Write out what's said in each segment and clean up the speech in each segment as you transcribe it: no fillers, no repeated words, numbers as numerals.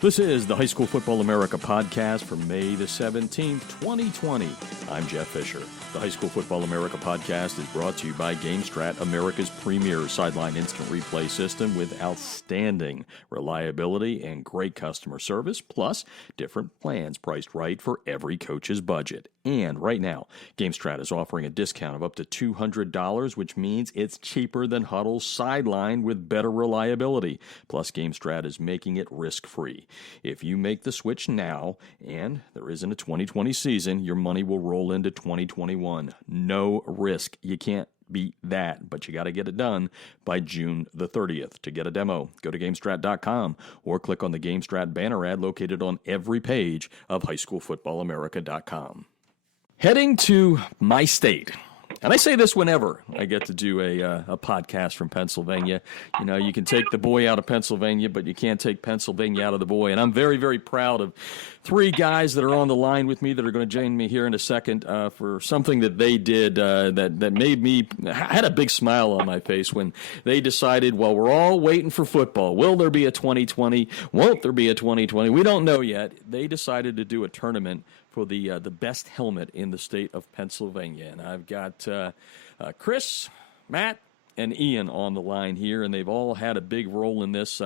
This is the High School Football America podcast for May the 17th, 2020. I'm Jeff Fisher. The High School Football America podcast is brought to you by GameStrat, America's premier sideline instant replay system with outstanding reliability and great customer service, plus different plans priced right for every coach's budget. And right now, GameStrat is offering a discount of up to $200, which means it's cheaper than Huddle's sideline with better reliability. Plus, GameStrat is making it risk-free. If you make the switch now, and there isn't a 2020 season, your money will roll into 2021. No risk. You can't beat that, but you got to get it done by June the 30th. To get a demo, go to GameStrat.com or click on the GameStrat banner ad located on every page of HighSchoolFootballAmerica.com. Heading to my state. And I say this whenever I get to do a podcast from Pennsylvania. You know, you can take the boy out of Pennsylvania, but you can't take Pennsylvania out of the boy. And I'm very, very proud of three guys that are on the line with me that are going to join me here in a second for something that they did that made me – I had a big smile on my face when they decided, well, we're all waiting for football. Will there be a 2020? Won't there be a 2020? We don't know yet. They decided to do a tournament for the best helmet in the state of Pennsylvania. And I've got Chris, Matt, and Ian on the line here, and they've all had a big role in this.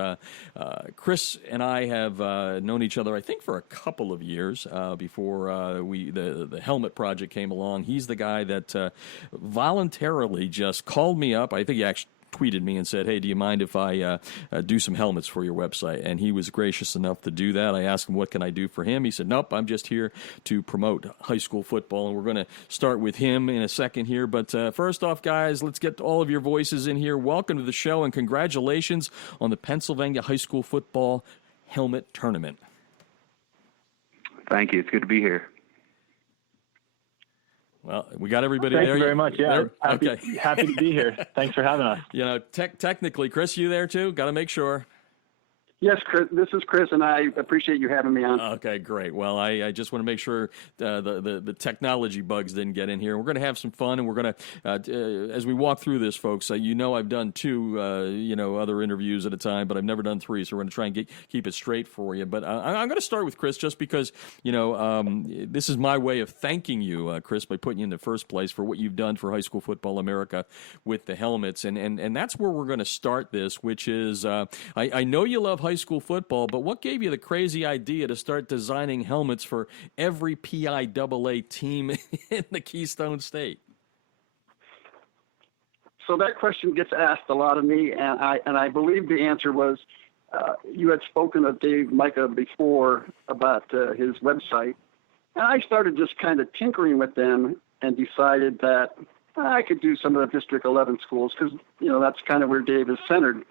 Chris and I have known each other, I think, for a couple of years before the helmet project came along. He's the guy that voluntarily just called me up. I think he actually tweeted me and said, hey, do you mind if I do some helmets for your website? And he was gracious enough to do that. I asked him, what can I do for him? He said, nope, I'm just here to promote high school football. And we're going to start with him in a second here. But first off, guys, let's get all of your voices in here. Welcome to the show, and congratulations on the Pennsylvania High School Football Helmet Tournament. Thank you. It's good to be here. Well, we got everybody there. Thank you very much. Yeah, happy to be here. Thanks for having us. You know, technically, Chris, you there too? Got to make sure. Yes, Chris. This is Chris, and I appreciate you having me on. Okay, great. Well, I just want to make sure the technology bugs didn't get in here. We're going to have some fun, and we're going to, as we walk through this, folks, you know I've done two, other interviews at a time, but I've never done three, so we're going to try and keep it straight for you. But I'm going to start with Chris just because, this is my way of thanking you, Chris, by putting you in the first place for what you've done for High School Football America with the helmets. And that's where we're going to start this, which is I know you love high school football, but what gave you the crazy idea to start designing helmets for every PIAA team in the Keystone State? So that question gets asked a lot of me, and I believe the answer was you had spoken of Dave Micah before about his website, and I started just kind of tinkering with them and decided that I could do some of the District 11 schools because, that's kind of where Dave is centered.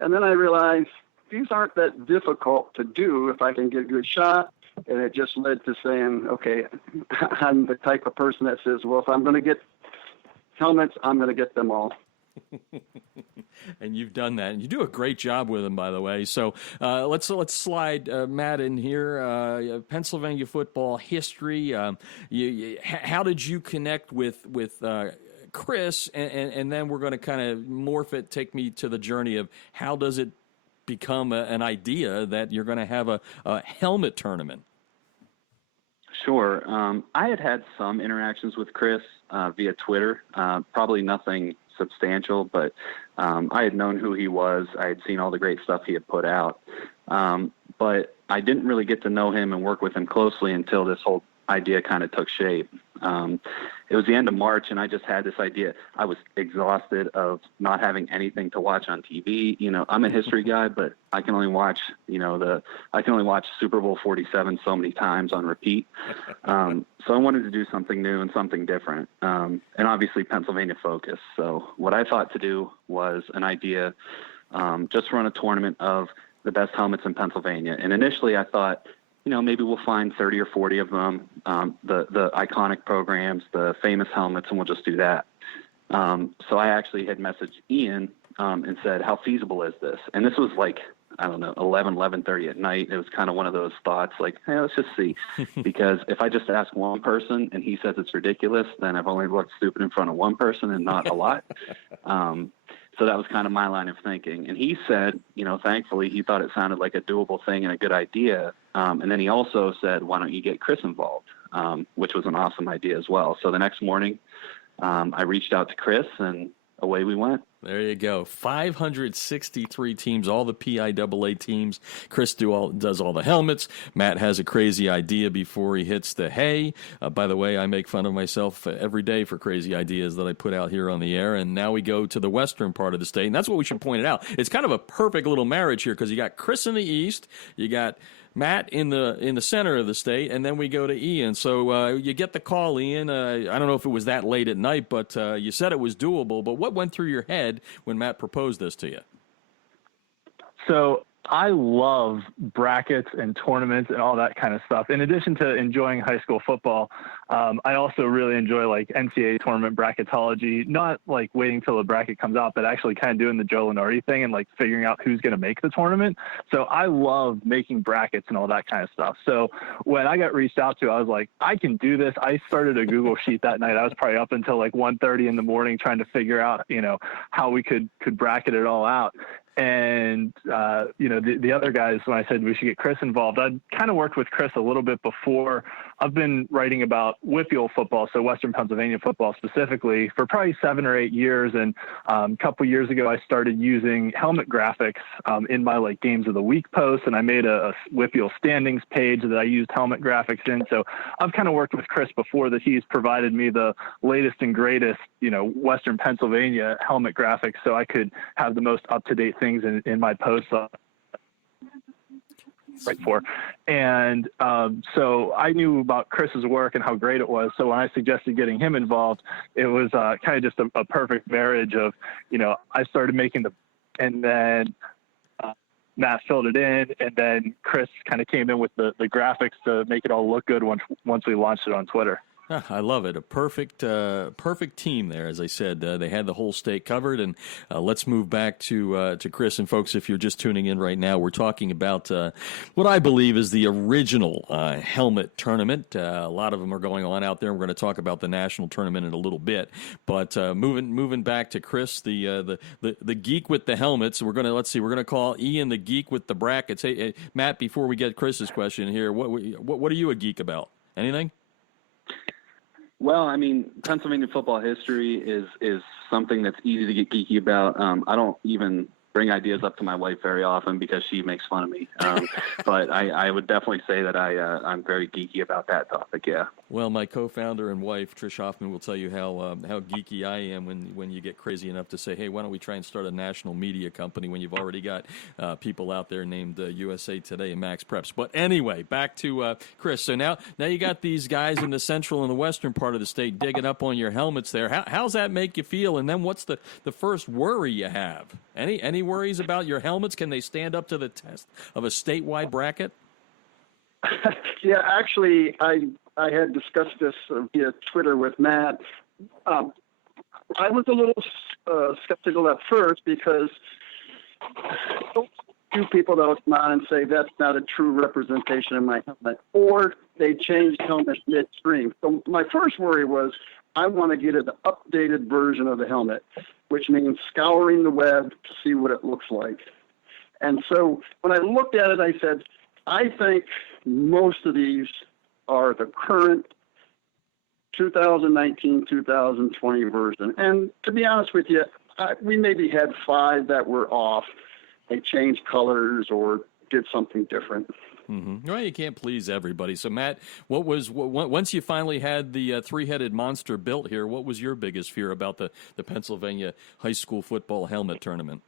And then I realized these aren't that difficult to do if I can get a good shot. And it just led to saying, okay, I'm the type of person that says, well, if I'm going to get helmets, I'm going to get them all. And you've done that, and you do a great job with them, by the way. So let's slide Matt in here. Pennsylvania football history. How did you connect with Chris? And then we're going to kind of morph it. Take me to the journey of how does it become an idea that you're going to have a helmet tournament? Sure. I had some interactions with Chris via Twitter, probably nothing substantial, but I had known who he was. I had seen all the great stuff he had put out. But I didn't really get to know him and work with him closely until this whole idea kind of took shape. It was the end of March, and I just had this idea. I was exhausted of not having anything to watch on TV. I'm a history guy, but I can only watch, Super Bowl 47 so many times on repeat. So I wanted to do something new and something different, and obviously Pennsylvania focused. So what I thought to do was an idea, just run a tournament of the best helmets in Pennsylvania. And initially I thought, maybe we'll find 30 or 40 of them, the iconic programs, the famous helmets, and we'll just do that. So I actually had messaged Ian and said, how feasible is this? And this was like, I don't know, 11:30 at night. It was kind of one of those thoughts like, hey, let's just see. Because if I just ask one person and he says it's ridiculous, then I've only looked stupid in front of one person and not a lot. So that was kind of my line of thinking. And he said, thankfully he thought it sounded like a doable thing and a good idea. And then he also said, why don't you get Chris involved? Which was an awesome idea as well. So the next morning, I reached out to Chris, and away we went. There you go. 563 teams, all the PIAA teams. Chris does all the helmets. Matt has a crazy idea before he hits the hay. By the way, I make fun of myself every day for crazy ideas that I put out here on the air. And now we go to the western part of the state. And that's what we should point it out. It's kind of a perfect little marriage here because you got Chris in the east. You got Matt in the center of the state, and then we go to Ian. So you get the call, Ian. I don't know if it was that late at night, but you said it was doable. But what went through your head when Matt proposed this to you? So I love brackets and tournaments and all that kind of stuff. In addition to enjoying high school football, I also really enjoy like NCAA tournament bracketology, not like waiting till the bracket comes out, but actually kind of doing the Joe Lenardi thing and like figuring out who's going to make the tournament. So I love making brackets and all that kind of stuff. So when I got reached out to, I was like, I can do this. I started a Google sheet that night. I was probably up until like 1:30 in the morning trying to figure out, how we could bracket it all out. And, the other guys, when I said we should get Chris involved, I'd kind of worked with Chris a little bit before. I've been writing about WPIAL football, so Western Pennsylvania football specifically, for probably 7 or 8 years. And a couple years ago, I started using helmet graphics in my like games of the week posts, and I made a WPIAL standings page that I used helmet graphics in. So I've kind of worked with Chris before that. He's provided me the latest and greatest, Western Pennsylvania helmet graphics, so I could have the most up-to-date things in my posts right for. And so I knew about Chris's work and how great it was. So when I suggested getting him involved, it was kind of just a perfect marriage of, I started making and then Matt filled it in, and then Chris kind of came in with the graphics to make it all look good once we launched it on Twitter. I love it. A perfect team there. As I said, they had the whole state covered. And let's move back to Chris. And folks, if you're just tuning in right now, we're talking about what I believe is the original helmet tournament. A lot of them are going on out there. We're going to talk about the national tournament in a little bit. But moving back to Chris, the geek with the helmets. We're going to call Ian the geek with the brackets. Hey, Matt, before we get Chris's question here, what are you a geek about? Anything? Well, I mean, Pennsylvania football history is something that's easy to get geeky about. I don't even bring ideas up to my wife very often because she makes fun of me. But I would definitely say that I'm very geeky about that topic, yeah. Well, my co-founder and wife, Trish Hoffman, will tell you how geeky I am when you get crazy enough to say, hey, why don't we try and start a national media company when you've already got people out there named USA Today and Max Preps. But anyway, back to Chris. So now you got these guys in the central and the western part of the state digging up on your helmets there. How's that make you feel? And then what's the first worry you have? Any worries about your helmets? Can they stand up to the test of a statewide bracket? Yeah, actually, I had discussed this via Twitter with Matt. I was a little skeptical at first because few people that will come out and say that's not a true representation of my helmet, or they changed helmet midstream. So my first worry was I want to get an updated version of the helmet, which means scouring the web to see what it looks like. And so when I looked at it, I said, I think most of these are the current 2019-2020 version. And to be honest with you, we maybe had 5 that were off. They changed colors or did something different. Mm-hmm. Well, you can't please everybody. So, Matt, once you finally had the 3-headed monster built here, what was your biggest fear about the Pennsylvania high school football helmet tournament?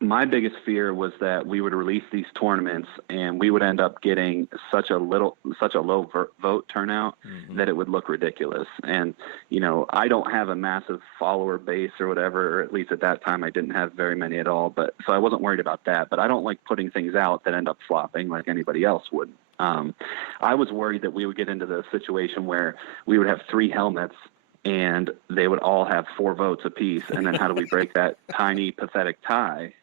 My biggest fear was that we would release these tournaments and we would end up getting such a low vote turnout that it would look ridiculous. And, I don't have a massive follower base or whatever, or at least at that time I didn't have very many at all. But so I wasn't worried about that. But I don't like putting things out that end up flopping like anybody else would. I was worried that we would get into the situation where we would have 3 helmets and they would all have 4 votes apiece. And then how do we break that tiny, pathetic tie?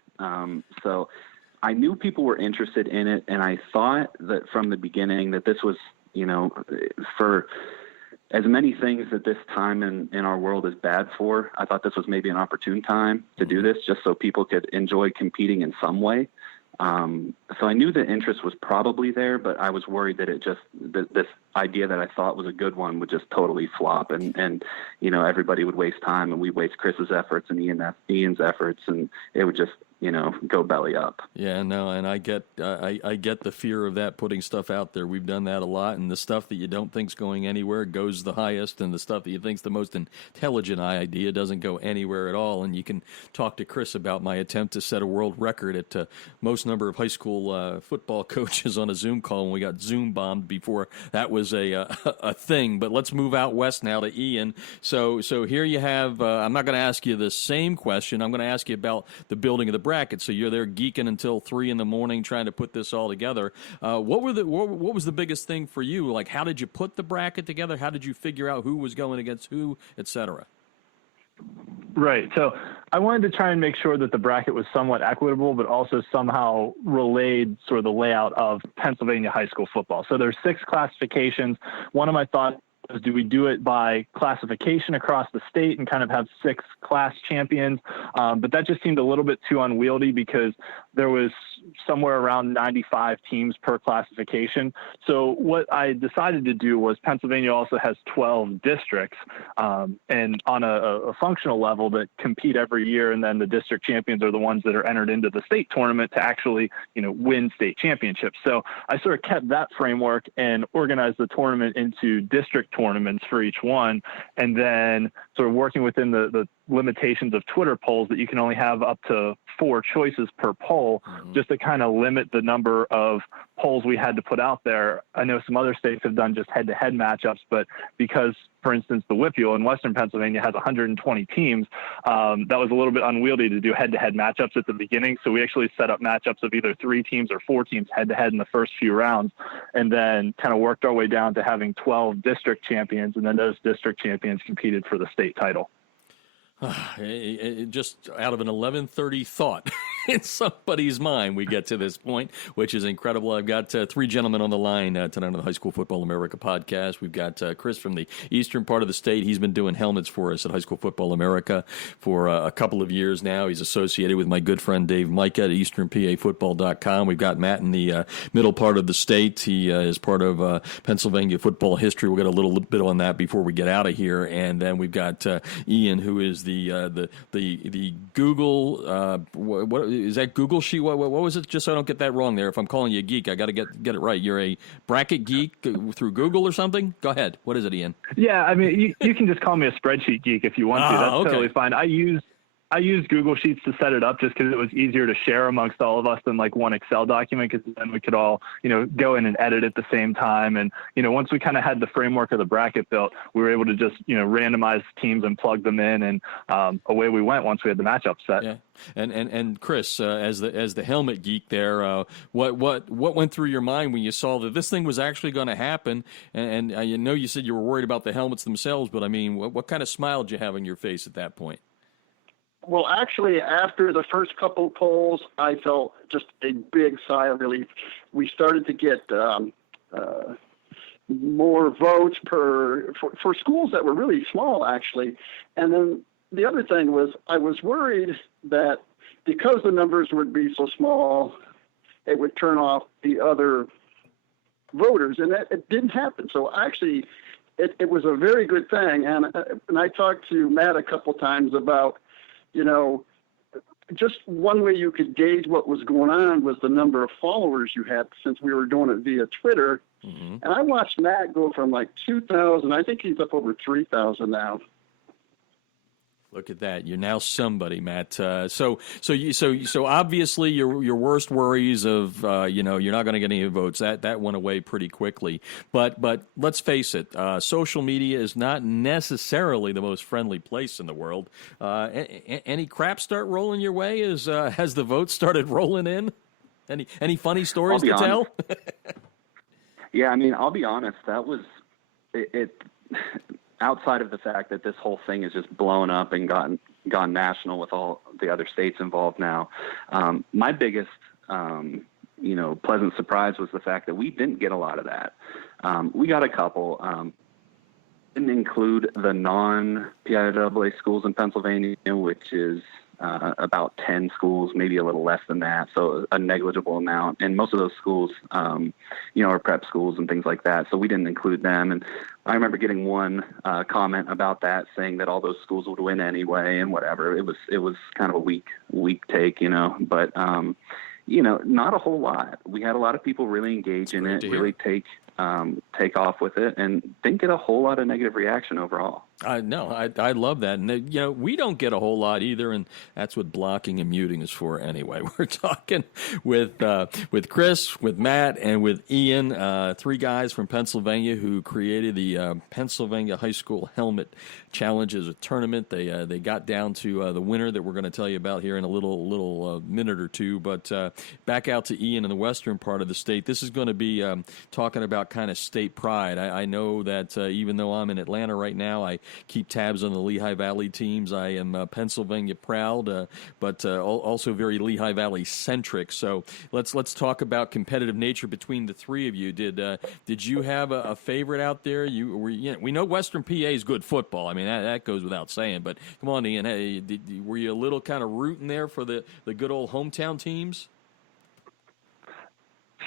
So I knew people were interested in it, and I thought that from the beginning that this was, for as many things that this time in our world is bad for, I thought this was maybe an opportune time to do this just so people could enjoy competing in some way. So I knew the interest was probably there, but I was worried that this idea that I thought was a good one would just totally flop, and everybody would waste time, and we'd waste Chris's efforts and Ian's efforts, and it would just go belly up. Yeah, no, and I get the fear of that, putting stuff out there. We've done that a lot, and the stuff that you don't think's going anywhere goes the highest, and the stuff that you think's the most intelligent idea doesn't go anywhere at all. And you can talk to Chris about my attempt to set a world record at most number of high school football coaches on a Zoom call when we got Zoom bombed before that was a thing. But let's move out west now to Ian. So here you have. I'm not going to ask you the same question. I'm going to ask you about the building of the bracket. So you're there geeking until 3 a.m. trying to put this all together. What was the biggest thing for you? Like, how did you put the bracket together? How did you figure out who was going against who, et cetera? Right. So I wanted to try and make sure that the bracket was somewhat equitable, but also somehow relayed sort of the layout of Pennsylvania high school football. So there's 6 classifications. One of my thoughts was, do we do it by classification across the state and kind of have 6 class champions? But that just seemed a little bit too unwieldy because there was somewhere around 95 teams per classification. So what I decided to do was, Pennsylvania also has 12 districts, and on a functional level, that compete every year. And then the district champions are the ones that are entered into the state tournament to actually, win state championships. So I sort of kept that framework and organized the tournament into district tournaments for each one, and then sort of working within the limitations of Twitter polls that you can only have up to 4 choices per poll, just to kind of limit the number of polls we had to put out there. I know some other states have done just head-to-head matchups, but because, for instance, the WPIAL in Western Pennsylvania has 120 teams, that was a little bit unwieldy to do head-to-head matchups at the beginning. So we actually set up matchups of either 3 teams or 4 teams head-to-head in the first few rounds, and then kind of worked our way down to having 12 district champions, and then those district champions competed for the state title. Just out of an 11:30 thought in somebody's mind, we get to this point, which is incredible. I've got 3 gentlemen on the line tonight on the High School Football America podcast. We've got Chris from the eastern part of the state. He's been doing helmets for us at High School Football America for a couple of years now. He's associated with my good friend Dave Micah at EasternPAFootball.com. We've got Matt in the middle part of the state. He is part of Pennsylvania football history. We'll get a little bit on that before we get out of here. And then we've got Ian, who is the Google, what is that Google sheet? What was it? Just so I don't get that wrong there. If I'm calling you a geek, I got to get it right. You're a bracket geek through Google or something? Go ahead. What is it, Ian? Yeah, I mean, you can just call me a spreadsheet geek if you want to. That's okay. Totally fine. I use Google Sheets to set it up just because it was easier to share amongst all of us than like one Excel document, because then we could all, go in and edit at the same time. And, once we kind of had the framework of the bracket built, we were able to just, randomize teams and plug them in, and away we went once we had the matchup set. Yeah. And Chris, as the helmet geek there, what went through your mind when you saw that this thing was actually going to happen? And you said you were worried about the helmets themselves, but I mean, what kind of smile did you have on your face at that point? Well, actually, after the first couple of polls, I felt just a big sigh of relief. We started to get more votes for schools that were really small, actually. And then the other thing was, I was worried that because the numbers would be so small, it would turn off the other voters, and it didn't happen. So actually, it was a very good thing. And I talked to Matt a couple times about, just one way you could gauge what was going on was the number of followers you had, since we were doing it via Twitter. Mm-hmm. And I watched Matt go from like 2,000, I think he's up over 3,000 now. Look at that! You're now somebody, Matt. So obviously your worst worries of you're not going to get any votes, that went away pretty quickly. But let's face it, social media is not necessarily the most friendly place in the world. Any crap start rolling your way as the votes started rolling in? Any funny stories to tell? Yeah, I mean, I'll be honest. That was it. Outside of the fact that this whole thing has just blown up and gone national with all the other states involved now, my biggest, pleasant surprise was the fact that we didn't get a lot of that. We got a couple. didn't include the non-PIAA schools in Pennsylvania, which is about 10 schools, maybe a little less than that, so a negligible amount. And most of those schools, are prep schools and things like that, so we didn't include them. And I remember getting one comment about that, saying that all those schools would win anyway and whatever. It was kind of a weak take, but not a whole lot. We had a lot of people really engage in it, really take off with it, and didn't get a whole lot of negative reaction overall. I love that. And, we don't get a whole lot either, and that's what blocking and muting is for anyway. We're talking with Chris, with Matt, and with Ian, three guys from Pennsylvania who created the Pennsylvania High School Helmet Challenge as a tournament. They got down to the winner that we're going to tell you about here in a little minute or two. But back out to Ian in the western part of the state. This is going to be talking about kind of state pride. I know that even though I'm in Atlanta right now, I keep tabs on the Lehigh Valley teams. I am Pennsylvania proud, but also very Lehigh Valley centric. So let's talk about competitive nature between the three of you. Did you have a favorite out there? We know Western PA is good football. I mean that goes without saying. But come on, Ian. Hey, were you a little kind of rooting there for the good old hometown teams?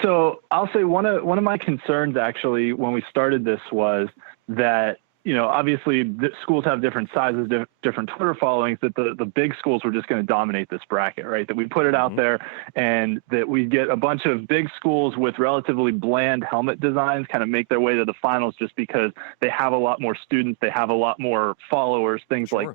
So I'll say one of my concerns actually when we started this was that, obviously the schools have different sizes, different Twitter followings, that the big schools were just going to dominate this bracket, right? That we put it out there and that we get a bunch of big schools with relatively bland helmet designs kind of make their way to the finals just because they have a lot more students, they have a lot more followers, things like.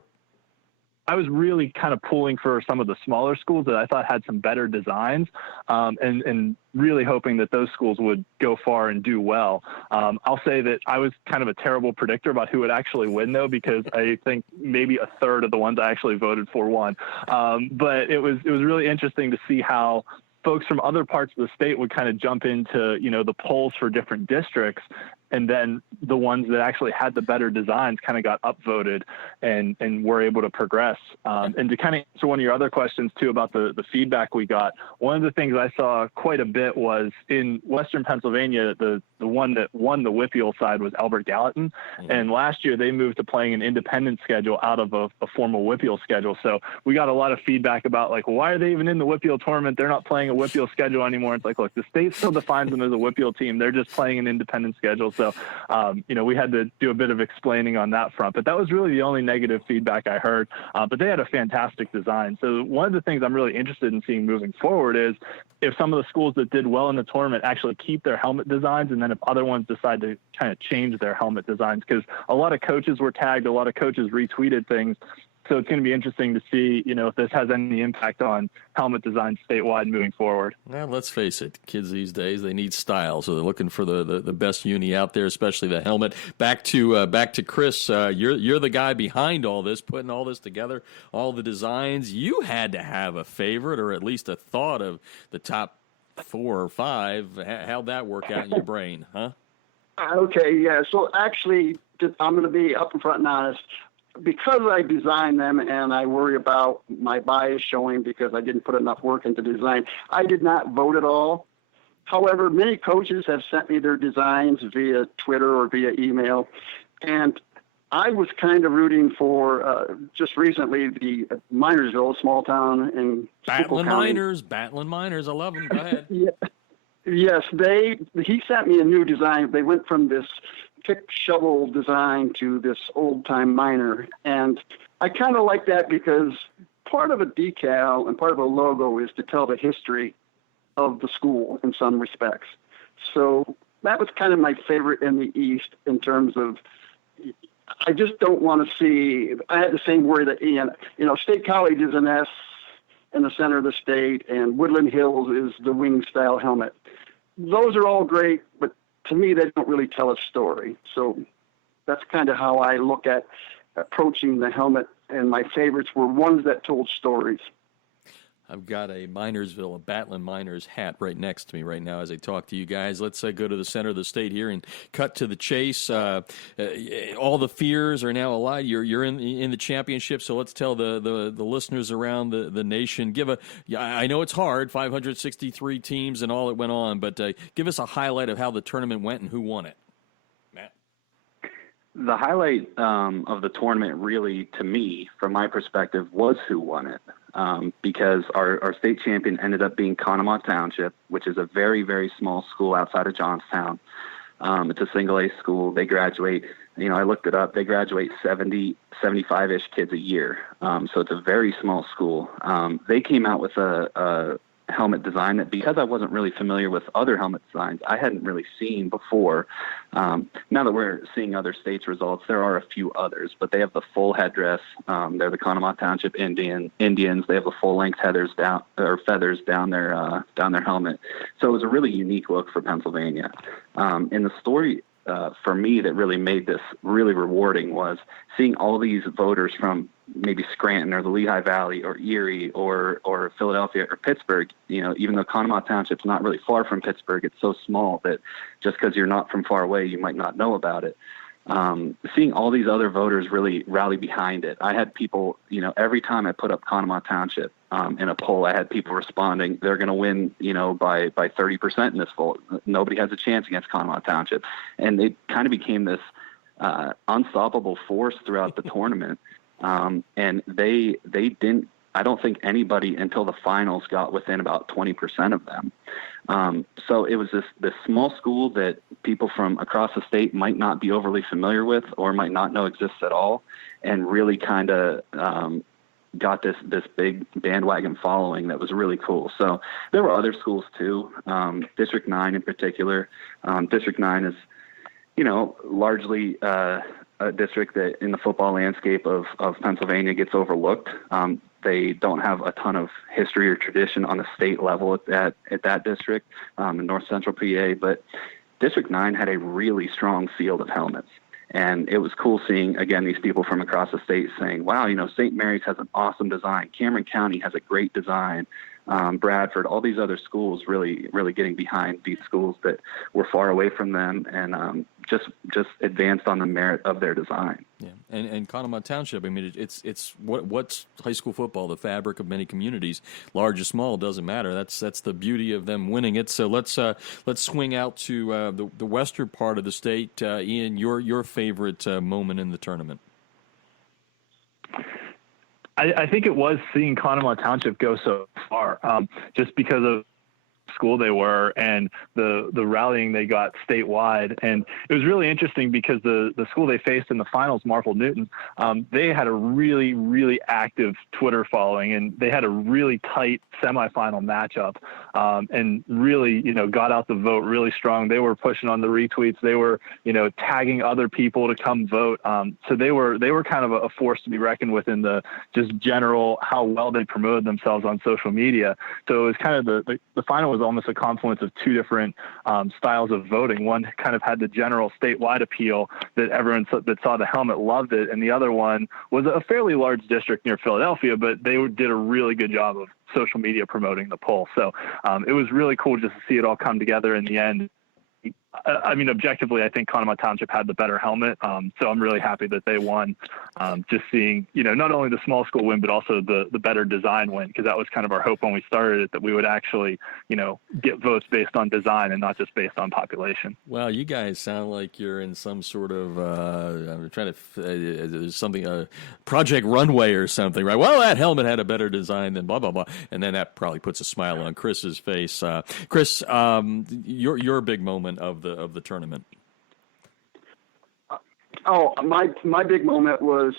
I was really kind of pulling for some of the smaller schools that I thought had some better designs, and really hoping that those schools would go far and do well. I'll say that I was kind of a terrible predictor about who would actually win, though, because I think maybe a third of the ones I actually voted for won. But it was really interesting to see how folks from other parts of the state would kind of jump into, the polls for different districts. And then the ones that actually had the better designs kind of got upvoted and were able to progress. And to kind of answer one of your other questions, too, about the feedback we got, one of the things I saw quite a bit was in Western Pennsylvania, the one that won the WPIAL side was Albert Gallatin. Mm-hmm. And last year they moved to playing an independent schedule out of a formal WPIAL schedule. So we got a lot of feedback about, like, well, why are they even in the WPIAL tournament? They're not playing a WPIAL schedule anymore. It's like, look, the state still defines them as a WPIAL team. They're just playing an independent schedule. So, we had to do a bit of explaining on that front, but that was really the only negative feedback I heard. But they had a fantastic design. So one of the things I'm really interested in seeing moving forward is if some of the schools that did well in the tournament actually keep their helmet designs, and then if other ones decide to kind of change their helmet designs, because a lot of coaches were tagged, a lot of coaches retweeted things. So it's going to be interesting to see, if this has any impact on helmet design statewide moving forward. Well, let's face it, kids these days, they need style, so they're looking for the best uni out there, especially the helmet. Back to Chris. You're the guy behind all this, putting all this together, all the designs. You had to have a favorite, or at least a thought of the top 4 or 5. How'd that work out in your brain, huh? Okay, yeah. So actually, I'm going to be up and front and honest. Because I design them and I worry about my bias showing because I didn't put enough work into design, I did not vote at all. However, many coaches have sent me their designs via Twitter or via email, and I was kind of rooting for just recently the Minersville, small town in Battling Miners. I love them. Go ahead. Yeah. Yes, he sent me a new design. They went from this pick shovel design to this old time miner, and I kind of like that because part of a decal and part of a logo is to tell the history of the school in some respects. So that was kind of my favorite in the East in terms of, I just don't want to see, I had the same worry that Ian, State College is an S in the center of the state, and Woodland Hills is the wing style helmet. Those are all great, but to me, they don't really tell a story. So that's kind of how I look at approaching the helmet, and my favorites were ones that told stories. I've got a Minersville, a Battling Miners hat right next to me right now as I talk to you guys. Let's go to the center of the state here and cut to the chase. All the fears are now allied. You're in the championship, so let's tell the listeners around the nation. I know it's hard, 563 teams and all that went on, but give us a highlight of how the tournament went and who won it. Matt? The highlight of the tournament, really, to me, from my perspective, was who won it. Because our state champion ended up being Conemaugh Township, which is a very, very small school outside of Johnstown. It's a single-A school. They graduate, I looked it up, they graduate 70, 75-ish kids a year. So it's a very small school. They came out with a helmet design that, because I wasn't really familiar with other helmet designs, I hadn't really seen before. Now that we're seeing other states' results, there are a few others, but they have the full headdress. They're the Conemaugh Township Indians. They have the full-length feathers down their helmet. So it was a really unique look for Pennsylvania. And the story for me that really made this really rewarding was seeing all these voters from maybe Scranton or the Lehigh Valley or Erie or Philadelphia or Pittsburgh. Even though Conemaugh Township's not really far from Pittsburgh, it's so small that just because you're not from far away, you might not know about it. Seeing all these other voters really rally behind it. I had people, every time I put up Conemaugh Township in a poll, I had people responding, they're going to win, by 30% in this vote. Nobody has a chance against Conemaugh Township. And it kind of became this unstoppable force throughout the tournament. And they didn't, I don't think anybody until the finals got within about 20% of them. So it was this small school that people from across the state might not be overly familiar with or might not know exists at all, and really kind of got this big bandwagon following that was really cool. So there were other schools too, District 9 in particular. District 9 is, largely a district that in the football landscape of Pennsylvania gets overlooked. They don't have a ton of history or tradition on a state level at that district in North Central PA, but District 9 had a really strong field of helmets. And it was cool seeing, again, these people from across the state saying, wow, St. Mary's has an awesome design. Cameron County has a great design. Bradford, all these other schools really, really getting behind these schools that were far away from them and just advanced on the merit of their design. Yeah, and Conemaugh Township, I mean, it's what's high school football, the fabric of many communities, large or small, doesn't matter. That's the beauty of them winning it. So let's swing out to the western part of the state. Ian, your favorite moment in the tournament. I think it was seeing Conemaugh Township go so far, just because of school they were and the rallying they got statewide. And it was really interesting because the school they faced in the finals, Marple Newton, they had a really, really active Twitter following, and they had a really tight semifinal matchup, and really, got out the vote really strong. They were pushing on the retweets. They were, tagging other people to come vote. So they were kind of a force to be reckoned with in the just general how well they promoted themselves on social media. So it was kind of the final was almost a confluence of two different styles of voting. One kind of had the general statewide appeal that everyone that saw the helmet loved it, and the other one was a fairly large district near Philadelphia, but they did a really good job of social media promoting the poll. So it was really cool just to see it all come together in the end. I mean, objectively, I think Conemaugh Township had the better helmet, so I'm really happy that they won. Just seeing, not only the small school win, but also the better design win, because that was kind of our hope when we started it, that we would actually, get votes based on design and not just based on population. Well, you guys sound like you're in some sort of, I'm trying to, something, Project Runway or something, right? Well, that helmet had a better design than blah, blah, blah. And then that probably puts a smile on Chris's face. Chris, your big moment of the tournament. My big moment was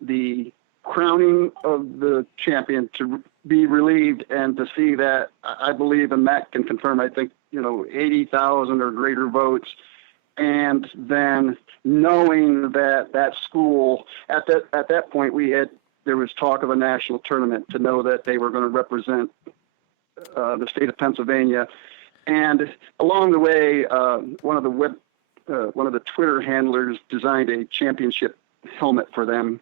the crowning of the champion, to be relieved and to see that, I believe, and Matt can confirm, I think 80,000 or greater votes, and then knowing that school at that point there was talk of a national tournament, to know that they were going to represent the state of Pennsylvania. And along the way, one of the Twitter handlers designed a championship helmet for them,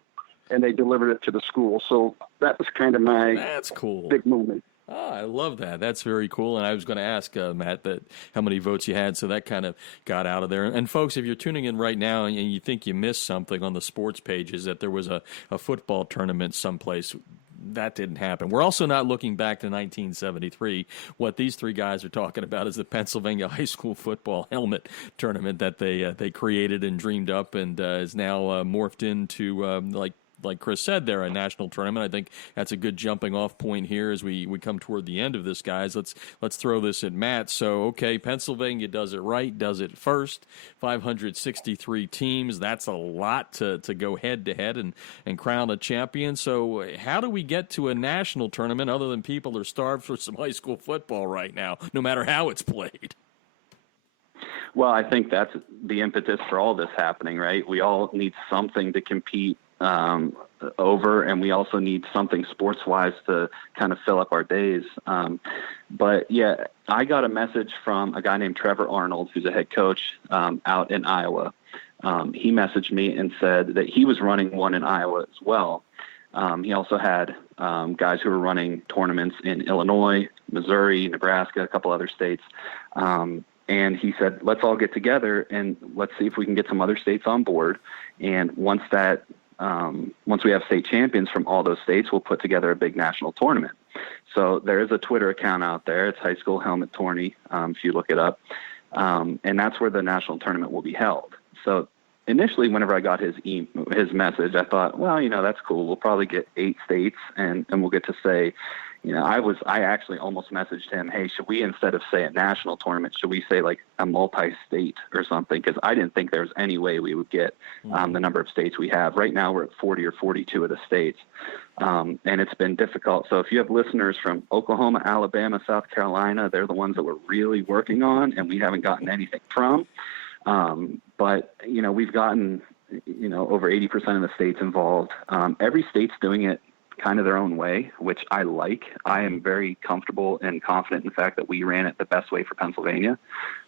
and they delivered it to the school. So that was kind of That's cool. Big movement. Oh, I love that. That's very cool. And I was going to ask Matt how many votes you had, so that kind of got out of there. And folks, if you're tuning in right now and you think you missed something on the sports pages, that there was a football tournament someplace, that didn't happen. We're also not looking back to 1973. What these three guys are talking about is the Pennsylvania high school football helmet tournament that they created and dreamed up, and is now morphed into like Chris said there, a national tournament. I think that's a good jumping off point here as we come toward the end of this, guys. Let's throw this at Matt. So, okay, Pennsylvania does it right, does it first. 563 teams. That's a lot to go head-to-head and crown a champion. So how do we get to a national tournament other than people are starved for some high school football right now, no matter how it's played? Well, I think that's the impetus for all this happening, right? We all need something to compete over, and we also need something sports-wise to kind of fill up our days. But yeah, I got a message from a guy named Trevor Arnold, who's a head coach out in Iowa. He messaged me and said that he was running one in Iowa as well. He also had guys who were running tournaments in Illinois, Missouri, Nebraska, a couple other states. And he said, let's all get together and let's see if we can get some other states on board. And once we have state champions from all those states, we'll put together a big national tournament. So there is a Twitter account out there. It's High School Helmet Tourney, if you look it up. And that's where the national tournament will be held. So initially, whenever I got his message, I thought, well, that's cool. We'll probably get 8 states, and we'll get to say, I actually almost messaged him, hey, should we, instead of say a national tournament, should we say like a multi-state or something? Because I didn't think there was any way we would get the number of states we have. Right now we're at 40 or 42 of the states, and it's been difficult. So if you have listeners from Oklahoma, Alabama, South Carolina, they're the ones that we're really working on, and we haven't gotten anything from. But, we've gotten, over 80% of the states involved. Every state's doing it kind of their own way, which I like. I am very comfortable and confident in the fact that we ran it the best way for Pennsylvania.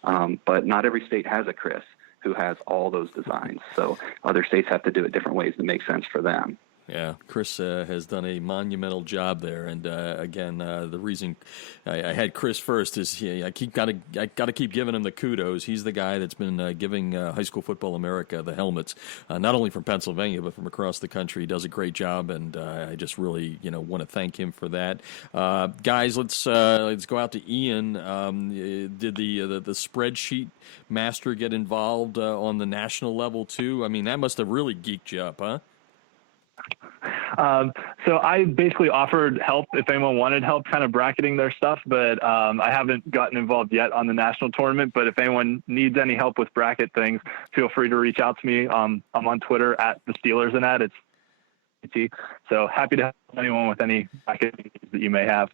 But not every state has a Chris who has all those designs. So other states have to do it different ways to make sense for them. Yeah, Chris has done a monumental job there, and again, the reason I had Chris first is I got to keep giving him the kudos. He's the guy that's been giving High School Football America the helmets, not only from Pennsylvania but from across the country. He does a great job, and I just really want to thank him for that. Guys, let's go out to Ian. Did the spreadsheet master get involved on the national level too? I mean, that must have really geeked you up, huh? So I basically offered help if anyone wanted help kind of bracketing their stuff, but I haven't gotten involved yet on the national tournament. But if anyone needs any help with bracket things, feel free to reach out to me. I'm on Twitter at the Steelers and it's so happy to help anyone with any bracket that you may have.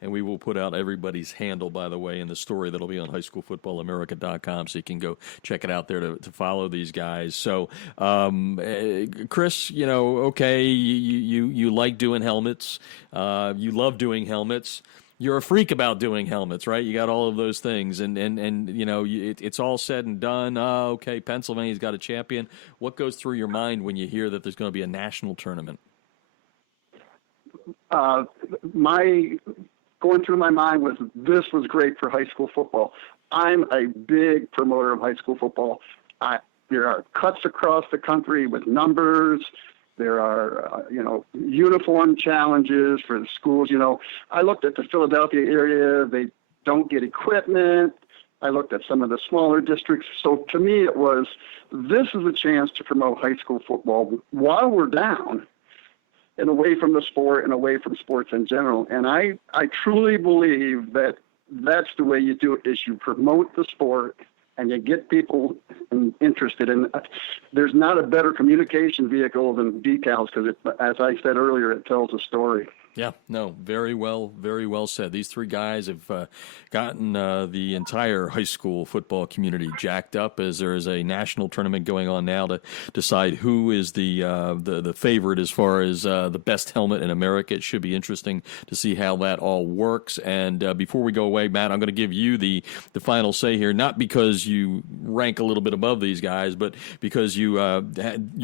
And we will put out everybody's handle, by the way, in the story that'll be on highschoolfootballamerica.com, so you can go check it out there to follow these guys. So, Chris, okay, you like doing helmets. You love doing helmets. You're a freak about doing helmets, right? You got all of those things, and it's all said and done. Oh, okay, Pennsylvania's got a champion. What goes through your mind when you hear that there's going to be a national tournament? Going through my mind was, this was great for high school football. I'm a big promoter of high school football. There are cuts across the country with numbers. There are, uniform challenges for the schools. I looked at the Philadelphia area. They don't get equipment. I looked at some of the smaller districts. So to me, it was, this is a chance to promote high school football while we're down, and away from the sport and away from sports in general. And I truly believe that that's the way you do it, is you promote the sport and you get people interested in it. There's not a better communication vehicle than decals, because as I said earlier, it tells a story. Yeah, no, very well said. These three guys have gotten the entire high school football community jacked up, as there is a national tournament going on now to decide who is the favorite as far as the best helmet in America. It should be interesting to see how that all works. And before we go away, Matt, I'm going to give you the final say here, not because you rank a little bit above these guys, but because you're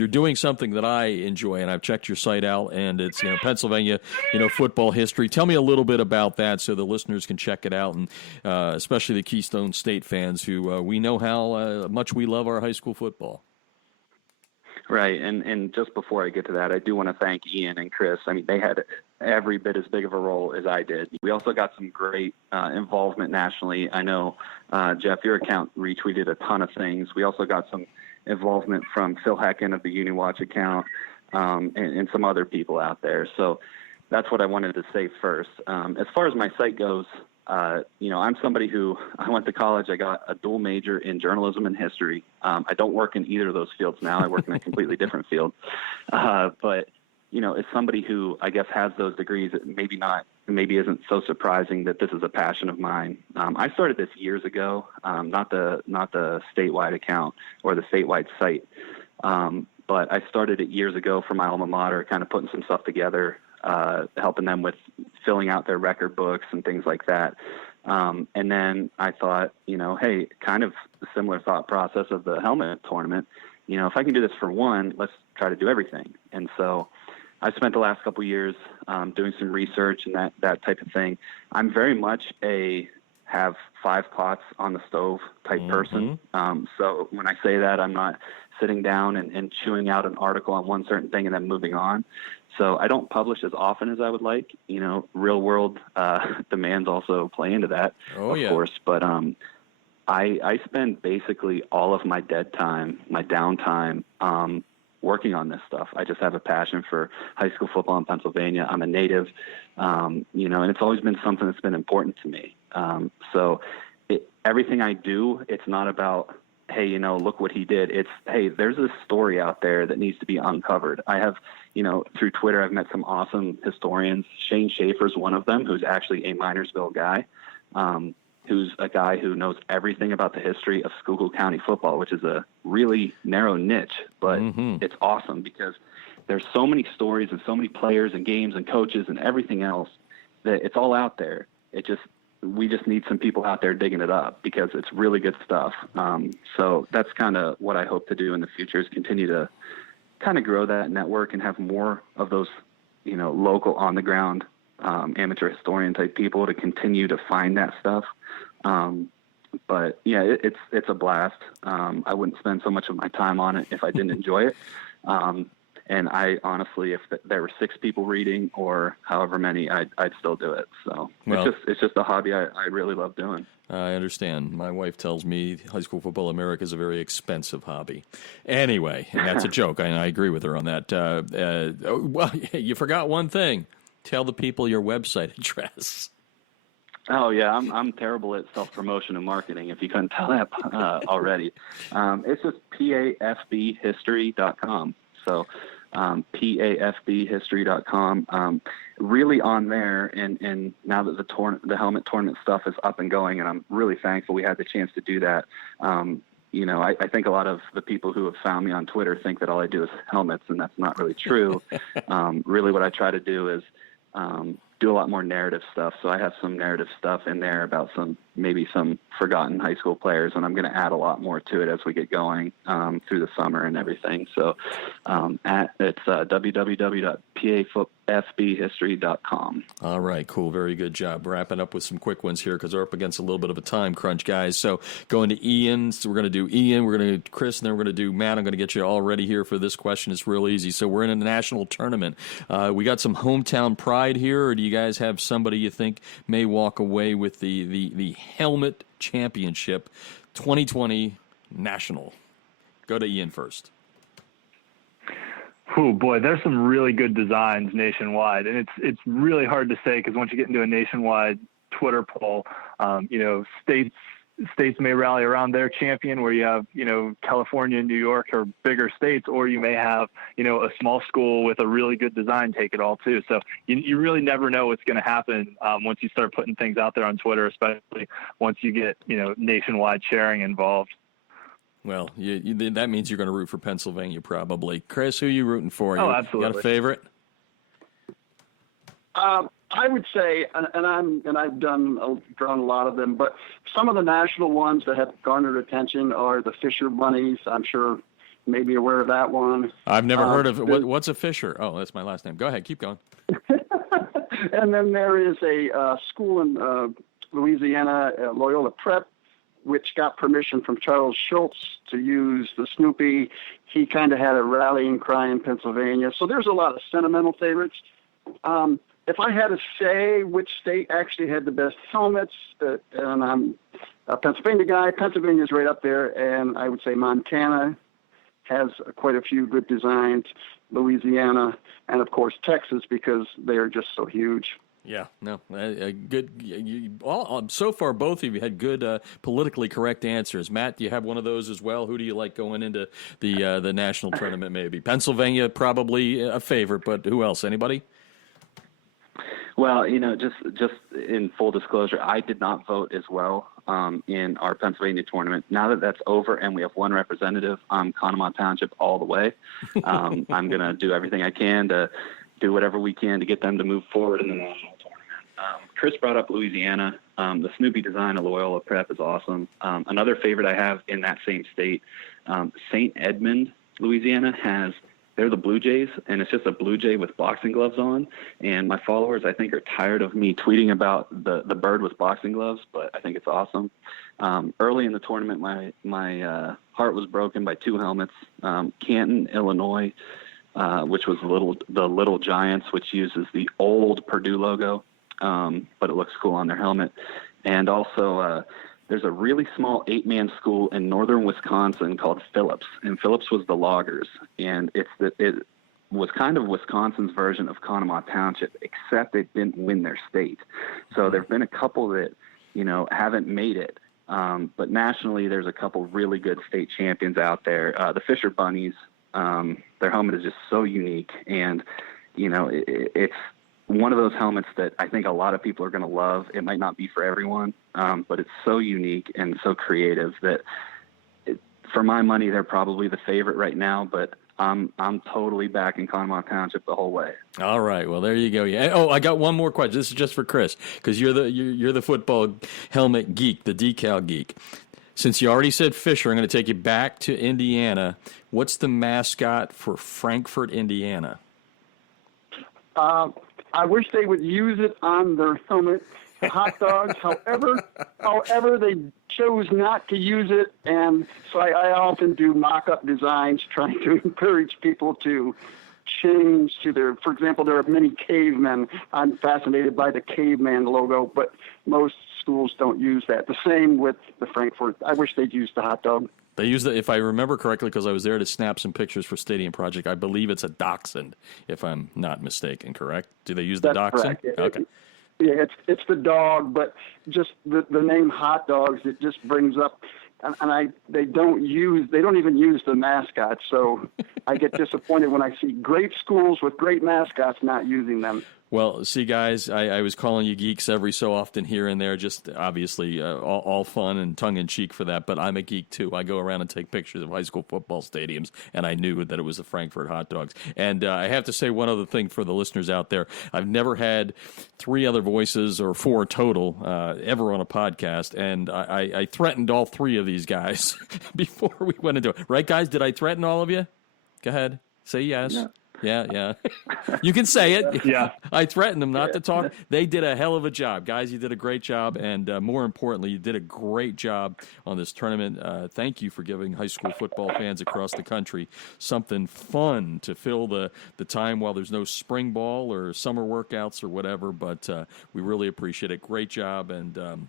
doing something that I enjoy, and I've checked your site out, and it's Pennsylvania, football history. Tell me a little bit about that so the listeners can check it out, and especially the Keystone State fans who we know how much we love our high school football. Right, and just before I get to that, I do want to thank Ian and Chris. I mean, they had every bit as big of a role as I did. We also got some great involvement nationally. I know, Jeff, your account retweeted a ton of things. We also got some involvement from Phil Hecken of the UniWatch account, and some other people out there. So that's what I wanted to say first. As far as my site goes, I'm somebody who, I went to college, I got a dual major in journalism and history. I don't work in either of those fields now. I work in a completely different field. But as somebody who I guess has those degrees, it maybe isn't so surprising that this is a passion of mine. I started this years ago, not the statewide account or the statewide site. But I started it years ago for my alma mater, kind of putting some stuff together, helping them with filling out their record books and things like that. And then I thought, hey, kind of a similar thought process of the helmet tournament. If I can do this for one, let's try to do everything. And so I spent the last couple of years doing some research and that type of thing. I'm very much have 5 pots on the stove type person. So when I say that, I'm not sitting down and chewing out an article on one certain thing and then moving on. So I don't publish as often as I would like. Real world demands also play into that, of course. But I spend basically all of my dead time, my downtime, working on this stuff. I just have a passion for high school football in Pennsylvania. I'm a native, and it's always been something that's been important to me. So everything I do, it's not about, hey, look what he did. It's, hey, there's this story out there that needs to be uncovered. I have, through Twitter, I've met some awesome historians. Shane Schaefer's one of them, who's actually a Minersville guy, who's a guy who knows everything about the history of Schuylkill County football, which is a really narrow niche, but it's awesome because there's so many stories and so many players and games and coaches and everything else that it's all out there. We just need some people out there digging it up because it's really good stuff. So that's kind of what I hope to do in the future, is continue to kind of grow that network and have more of those, local on the ground, amateur historian type people to continue to find that stuff. But yeah, it's a blast. I wouldn't spend so much of my time on it if I didn't enjoy it. And I honestly, if there were 6 people reading or however many, I'd still do it. So it's just a hobby I really love doing. I understand. My wife tells me High School Football America is a very expensive hobby. Anyway, and that's a joke. I agree with her on that. Well, you forgot one thing. Tell the people your website address. Oh yeah, I'm terrible at self-promotion and marketing, if you couldn't tell that already. It's just pafbhistory.com. So pafbhistory.com. Really on there, and now that the helmet tournament stuff is up and going, and I'm really thankful we had the chance to do that. I think a lot of the people who have found me on Twitter think that all I do is helmets, and that's not really true. Really what I try to do is do a lot more narrative stuff. So I have some narrative stuff in there about maybe some forgotten high school players, and I'm going to add a lot more to it as we get going through the summer and everything. So it's www.pafbhistory.com. All right, cool. Very good job. Wrapping up with some quick ones here because we're up against a little bit of a time crunch, guys. So going to Ian. So we're going to do Ian, we're going to do Chris, and then we're going to do Matt. I'm going to get you all ready here for this question. It's real easy. So we're in a national tournament. We got some hometown pride here, or do you guys have somebody you think may walk away with the Helmet Championship 2020 National? Go to Ian first. Oh boy, there's some really good designs nationwide, and it's really hard to say because once you get into a nationwide Twitter poll, states may rally around their champion, where you have California and New York are bigger states, or you may have a small school with a really good design take it all too. So you really never know what's going to happen once you start putting things out there on Twitter, especially once you get nationwide sharing involved. Well, that means you're going to root for Pennsylvania, probably. Chris, who are you rooting for? Oh, absolutely. Got a favorite? I would say, and I've drawn a lot of them, but some of the national ones that have garnered attention are the Fisher Bunnies. I'm sure you may be aware of that one. I've never heard of it. What's a Fisher? Oh, that's my last name. Go ahead, keep going. And then there is a school in Louisiana, Loyola Prep, which got permission from Charles Schultz to use the Snoopy. He kind of had a rallying cry in Pennsylvania. So there's a lot of sentimental favorites. if I had to say which state actually had the best helmets, and I'm a Pennsylvania guy, Pennsylvania's right up there, and I would say Montana has quite a few good designs, Louisiana, and of course Texas, because they are just so huge. Yeah, no, good. So far, both of you had good politically correct answers. Matt, do you have one of those as well? Who do you like going into the national tournament? Maybe Pennsylvania, probably a favorite, but who else? Anybody? Well, just in full disclosure, I did not vote as well in our Pennsylvania tournament. Now that that's over and we have one representative, I'm Conemaugh Township all the way. I'm going to do everything I can to do whatever we can to get them to move forward in the national tournament. Chris brought up Louisiana. The Snoopy design of Loyola Prep is awesome. Another favorite I have in that same state, St. Edmund, Louisiana, they're the Blue Jays, and it's just a Blue Jay with boxing gloves on. And my followers, I think, are tired of me tweeting about the bird with boxing gloves, but I think it's awesome. Early in the tournament, my heart was broken by two helmets. Canton, Illinois, which was the Little Giants, which uses the old Purdue logo, but it looks cool on their helmet. And also there's a really small 8-man school in northern Wisconsin called Phillips, and Phillips was the Loggers, and it was kind of Wisconsin's version of Conemaugh Township, except it didn't win their state. So there've been a couple that haven't made it, but nationally there's a couple really good state champions out there. The Fisher Bunnies, their helmet is just so unique, and it's one of those helmets that I think a lot of people are going to love. It might not be for everyone, but it's so unique and so creative that, for my money, they're probably the favorite right now. But I'm totally backing Conemaugh Township the whole way. All right, well there you go. Yeah. Oh, I got one more question. This is just for Chris, because you're the football helmet geek, the decal geek. Since you already said Fisher, I'm going to take you back to Indiana. What's the mascot for Frankfort, Indiana? I wish they would use it on their helmet, hot dogs. However, they chose not to use it, and so I often do mock-up designs trying to encourage people to change to their. For example, there are many cavemen. I'm fascinated by the caveman logo, but most schools don't use that. The same with the Frankfurt. I wish they'd use the hot dog. They use if I remember correctly, because I was there to snap some pictures for Stadium Project, I believe it's a dachshund, if I'm not mistaken, correct? Do they use the dachshund? Correct. Okay. Yeah, it's the dog, but just the name hot dogs, it just brings up, and they don't even use the mascot, so I get disappointed when I see great schools with great mascots not using them. Well, see, guys, I was calling you geeks every so often here and there, just obviously all fun and tongue-in-cheek for that, but I'm a geek, too. I go around and take pictures of high school football stadiums, and I knew that it was the Frankfurt hot dogs. And I have to say one other thing for the listeners out there. I've never had 3 other voices, or 4 total, ever on a podcast, and I threatened all 3 of these guys before we went into it. Right, guys? Did I threaten all of you? Go ahead. Say yes. Yeah. Yeah. You can say it. Yeah. I threatened them not to talk. They did a hell of a job. Guys, you did a great job, and more importantly, you did a great job on this tournament. Thank you for giving high school football fans across the country something fun to fill the time while there's no spring ball or summer workouts or whatever, but we really appreciate it. Great job, and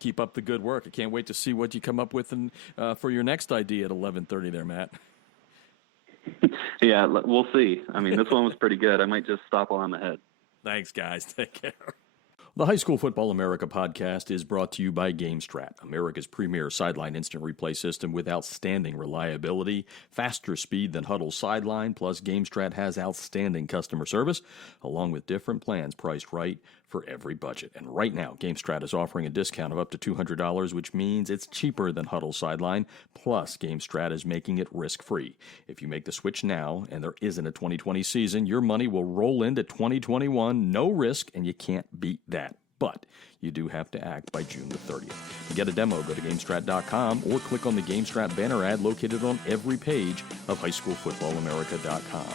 keep up the good work. I can't wait to see what you come up with for your next idea at 11:30 there, Matt. Yeah, we'll see. I mean, this one was pretty good. I might just stop while I'm ahead. Thanks, guys. Take care. The High School Football America podcast is brought to you by GameStrat, America's premier sideline instant replay system with outstanding reliability, faster speed than Huddle's sideline, plus GameStrat has outstanding customer service, along with different plans priced right for every budget. And right now, GameStrat is offering a discount of up to $200, which means it's cheaper than Huddle's sideline, plus GameStrat is making it risk-free. If you make the switch now, and there isn't a 2020 season, your money will roll into 2021, no risk, and you can't beat that. But you do have to act by June the 30th. To get a demo, go to GameStrat.com or click on the GameStrat banner ad located on every page of HighSchoolFootballAmerica.com.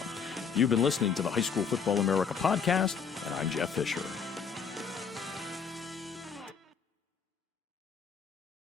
You've been listening to the High School Football America podcast, and I'm Jeff Fisher.